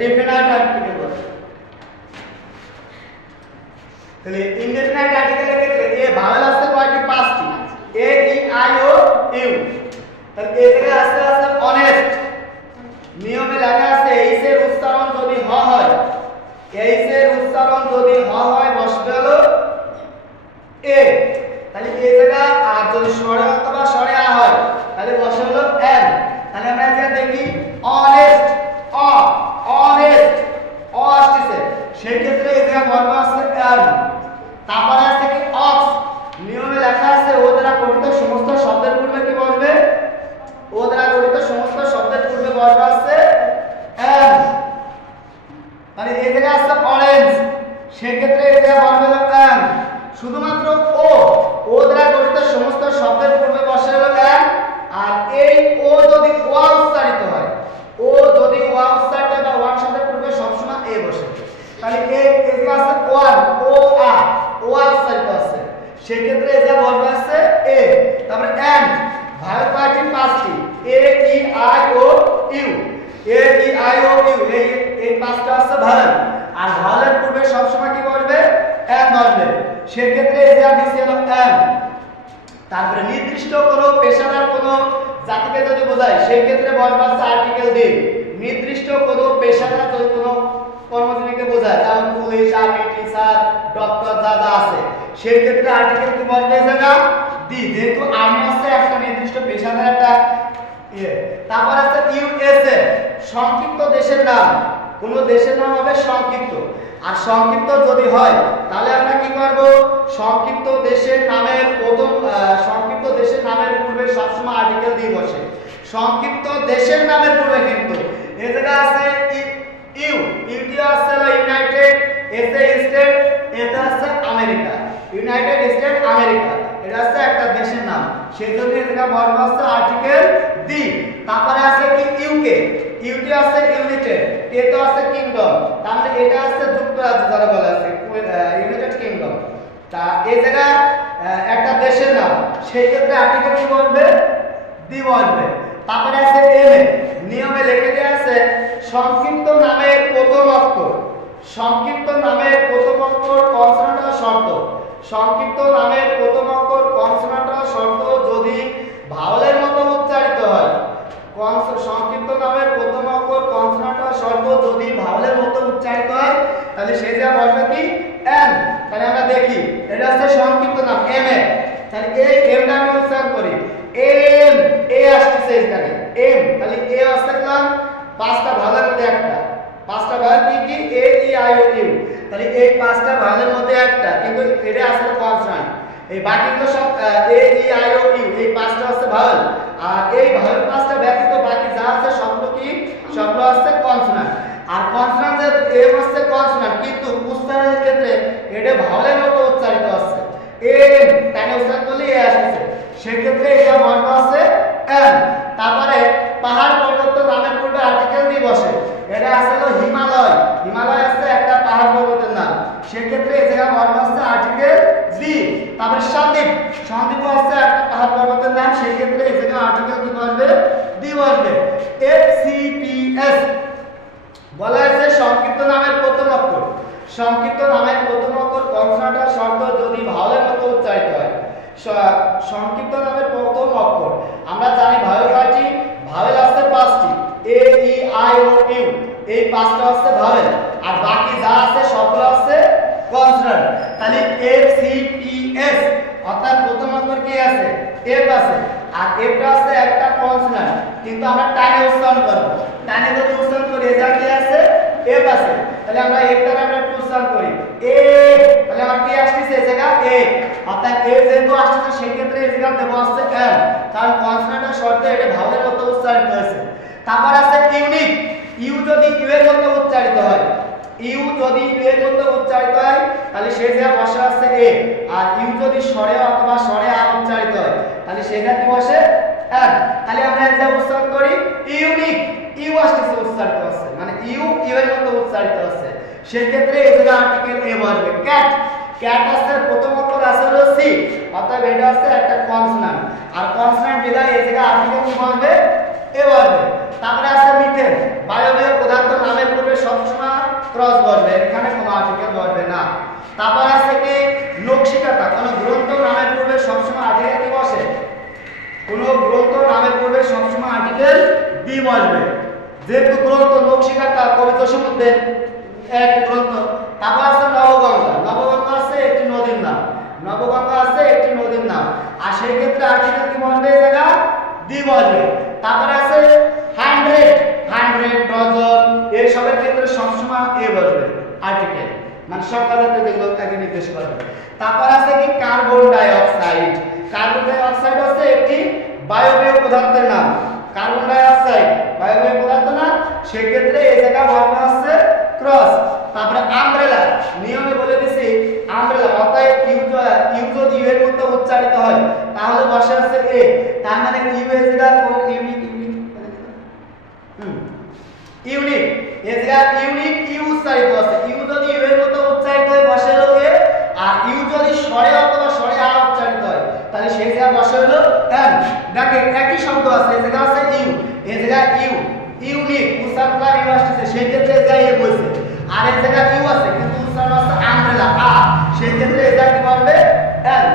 Definite article বলে তাহলে indefinite আর্টিকেলের ক্ষেত্রে এ ভাওয়েল আছে কয়টি পাঁচটি A E I O you তাহলে এ থেকে আস্তে আস্তে অনেস্ট নিয়মে লেখা আছে এইচ এর উচ্চারণ যদি হ হয় এইচ এর উচ্চারণ যদি হ হয় বসবে হলো এ তাহলে এ জায়গা আর যদি স্বরে অথবা স্বরে আ হয় তাহলে বসে হলো এন তাহলে আমরা যে দেখি অনেস্ট অ অনেস্ট অ আসছে সেই ক্ষেত্রে এই জায়গা বর্গ আছে এন তারপরে আছে কি অক্স নিয়মে লেখা আছে ও দ্বারা গঠিত সমস্ত শব্দের পূর্বে কি বসবে ও দ্বারা গঠিত সমস্ত শব্দের পূর্বে বর্গ আছে এন মানে এই জায়গায় আছে অরেঞ্জ এন। শুধুমাত্র ও। ও দ্বারা গঠিত সমস্ত শব্দের পূর্বে বসে হলো আর এই ও যদি ওয়া উচ্চারিত হয়, ও যদি ওয়া উচ্চারিত বা ওয়ার শব্দের পূর্বে সবসময় এ বসে তাহলে এ এই আছে ওয়ান, ও, আ। ওয়া উচ্চারিত আছে। সেক্ষেত্রে যে বর্গ আছে এ। তারপরে এন্ড ভারত কয়টি পাঁচটি। A, E, I, O, U. A, E, I, O, U. এই এই পাঁচটা আছে ভারত। আর ভারতের পূর্বে সবসময় বসবে সেক্ষেত্রে যে দিছি হলো এন তারপরে নির্দিষ্ট কোনো পেশাদার কোনো জাতিকে যদি বোঝায় সেই ক্ষেত্রে আর্টিকেল দি নির্দিষ্ট কোনো পেশাদার যদি কোনো কর্মজীবীকে বোঝায়, যেমন পুলিশ, আর্মি, টিচার, ডক্টর, যা আছে সেই আর্টিকেল কি বসবে জায়গা? দি যেহেতু আর্মি আছে, একটা নির্দিষ্ট পেশাদার একটা ইয়ে। তারপর আছে ইউএসএ সংক্ষিপ্ত দেশের নাম। কোন দেশের নাম হবে সংক্ষিপ্ত। আর সংক্ষিপ্ত যদি হয়, তাহলে আমরা কি করব? সংক্ষিপ্ত দেশের নামের প্রথম সংক্ষিপ্ত দেশের নামের পূর্বে সবসময় আর্টিকেল দিয়ে বসে। সংক্ষিপ্ত দেশের নামের পূর্বে কিন্তু এই জায়গা আছে ইউ ইউটি আছে ইউনাইটেড এসে স্টেট এটা আছে আমেরিকা ইউনাইটেড স্টেট আমেরিকা এটা আছে একটা দেশের নাম। সেই জন্য জায়গা বর্গ আছে আর্টিকেল ডি তারপরে আছে কি ইউকে ইউটি আছে ইউনাইটেড এ তো আছে কিংডম মানে এটা আছে যুক্তরাজ্য যারা বলে আছে ইউনাইটেড কিংডম তা এই জায়গা একটা দেশের নাম, সেই ক্ষেত্রে আর্টিকেল কি বলবে? দি বলবে। তারপরে আছে এম নিয়মে লিখে দেওয়া আছে, সংক্ষিপ্ত নামের প্রথম অক্ষর। সংক্ষিপ্ত নামের প্রথম অক্ষর কনসোনেন্ট শর্ত। সংক্ষিপ্ত নামের প্রথম অক্ষর কনসোনেন্ট শর্ত যদি ভাওয়ালের মতো উচ্চারিত হয় কনস- সংক্ষিপ্ত নামের প্রথম অক্ষর শর্ত যদি ভাওয়ালের মতো উচ্চারিত হয়, তাহলে সেই যা বসবে কি? এন তাহলে আমরা দেখি, এটা হচ্ছে সংক্ষিপ্ত নাম এম এ তাহলে এই এমটা আমি উচ্চারণ করি। এম এ আসতেছে এখানে এম তাহলে এ আসতে গেলাম পাঁচটা ভাগের মধ্যে একটা। পাঁচটা ভাগ কি কি? এ ই আই ও ইউ তাহলে এই পাঁচটা ভাগের মধ্যে একটা, কিন্তু এটা আসলে কনসোনেন্ট এই বাকিগুলো সব এ ই আই ও ইউ এই পাঁচটা হচ্ছে ভাওয়েল আর এই ভাওয়েল পাঁচটা ব্যতীত বাকি যা আছে সবগুলো কি? সবগুলো আসছে কনসোনান্ট আর কনসোনান্টের এম আসছে কনসোনান্ট কিন্তু উচ্চারণের ক্ষেত্রে এটা ভাওয়েলের মতো উচ্চারিত আসছে এম তাহলে উচ্চারণ করলে এ আসছে সেক্ষেত্রে এটা বর্গ আছে এন। তারপরে পাহাড় পর্বত নামের পূর্বে আর্টিকেল দিয়ে বসে। এটা আসলে হিমালয়। হিমালয় আছে একটা পাহাড় পর্বতের নাম সেক্ষেত্রে এই জায়গা বর্গ আছে আর্টিকেল ডি তারপরে সন্দ্বীপ সন্দ্বীপ আছে একটা পাহাড় পর্বতের নাম সেই ক্ষেত্রে এই জায়গা আর্টিকেল কি বসবে ডি বসবে এফ সি পি এস বলা হয়েছে সংক্ষিপ্ত নামের প্রথম অক্ষর। সংক্ষিপ্ত নামের প্রথম অক্ষর কনসোনেন্ট শব্দ যদি ভাওয়েলের মতো উচ্চারিত হয়। সংক্ষিপ্ত নামের প্রথম অক্ষর। আমরা জানি ভাওয়েল কয়টি? ভাওয়েল আছে পাঁচটি। A, E, I, O, U. এই পাঁচটা হচ্ছে ভাওয়েল আর বাকি যা আছে সবগুলো আছে কনসোনেন্ট তাহলে এফ সি পি এস। অর্থাৎ প্রথম অক্ষর কি আছে? এফ আছে। আর এফটা আছে একটা কনসোনেন্ট কিন্তু আমরা টাইনে উচ্চারণ করব। টাইনে যদি উচ্চারণ করি এটা কি আছে? এফ আছে। তাহলে আমরা এফটা আমরা একটু উচ্চারণ করি। এ তাহলে আমার কি আসছে এই জায়গা? এ অর্থাৎ এ যেহেতু আসছে সেই ক্ষেত্রে এই জায়গা দেবো আসছে এম কারণ কনসোনেন্টের শর্তে এটা ভাওয়েলের মতো উচ্চারিত হয়েছে। তারপর আছে ইউনিক ইউ যদি ইউ এর মতো উচ্চারিত হয়। ইউ যদি ইউ এর মতো উচ্চারিত হয়, তাহলে সেই জায়গা বসে আছে এ আর ইউ যদি স্বরে অথবা স্বরে আ উচ্চারিত হয়, তাহলে কি বসে এন তাহলে আমরা এটা উচ্চারণ করি ইউনিক ইউ আসতেছে, উচ্চারিত আছে মানে ইউ ইউ এর মতো সেক্ষেত্রে এই জায়গায় আর্টিকেল এ বসবে। ক্যাট ক্যাট আসছে প্রথম অক্ষর আছে হলো সি অর্থাৎ এটা হচ্ছে একটা কনসোনান্ট আর কনসোনান্ট বিধায় এই জায়গায় আর্টিকেল কি বসবে? এ বসবে। তারপরে আছে মিথেন বায়বীয় পদার্থ নামের পূর্বে সবসময় ক্রস বসবে। এখানে কোনো আর্টিকেল বসবে না। তারপর আছে কি? নকশিকাতা কোন গ্রন্থ নামের পূর্বে সবসময় আর্টিকেল কি বসে? কোন গ্রন্থ নামের পূর্বে সবসময় আর্টিকেল বি বসবে। যেহেতু গ্রন্থ নকশিকাতা কবিতার মধ্যে এক গ্রন্থ। তারপর আছে নবগঙ্গা। নবগঙ্গা আছে একটি নদীর নাম। নবগঙ্গা আছে একটি নদীর নাম। আর সেই ক্ষেত্রে আর্টিকেল কি এই জায়গা? দি বসবে তারপরে আছে হান্ড্রেড। Hundred dozen. এই সবের ক্ষেত্রে সবসময় এ বসবে, আর্টিকেল। মানে সব কথাতে যেগুলো তাকে নির্দেশ করবে। তারপর আছে কি? Carbon dioxide carbon dioxide হচ্ছে একটি বায়বীয় পদার্থের নাম। কার্বন ডাই অক্সাইড বায়বীয় পদার্থ না? সেক্ষেত্রে এই জায়গা বর্ণ হচ্ছে ক্রস তারপরে আমব্রেলা নিয়মে বলে দিছি আমব্রেলা অর্থাৎ ইউ ইউ যদি ইউ এর মধ্যে উচ্চারিত হয়, তাহলে বসে আছে এ তার মানে ইউ এর জায়গা কোন ইউনিক ইউনিক ইউনিক এই জায়গা ইউনিক ইউ উচ্চারিত আছে। ইউ যদি ইউ এর মতো উচ্চারিত হয় বসে হলো এ আর ইউ যদি স্বরে অথবা স্বরে আ উচ্চারিত হয়, তাহলে সেই জায়গা বসে হলো এন দেখে একই শব্দ আছে, এই জায়গা জায়গায় ইউ ইউনিক উসানলা ইউ সেই ক্ষেত্রে এই জায়গায় বলছে। আর এই জায়গায় ইউ আছে, কিন্তু উসান আছে আমরেলা আ। সেই ক্ষেত্রে এই জায়গায় কি বলবে এল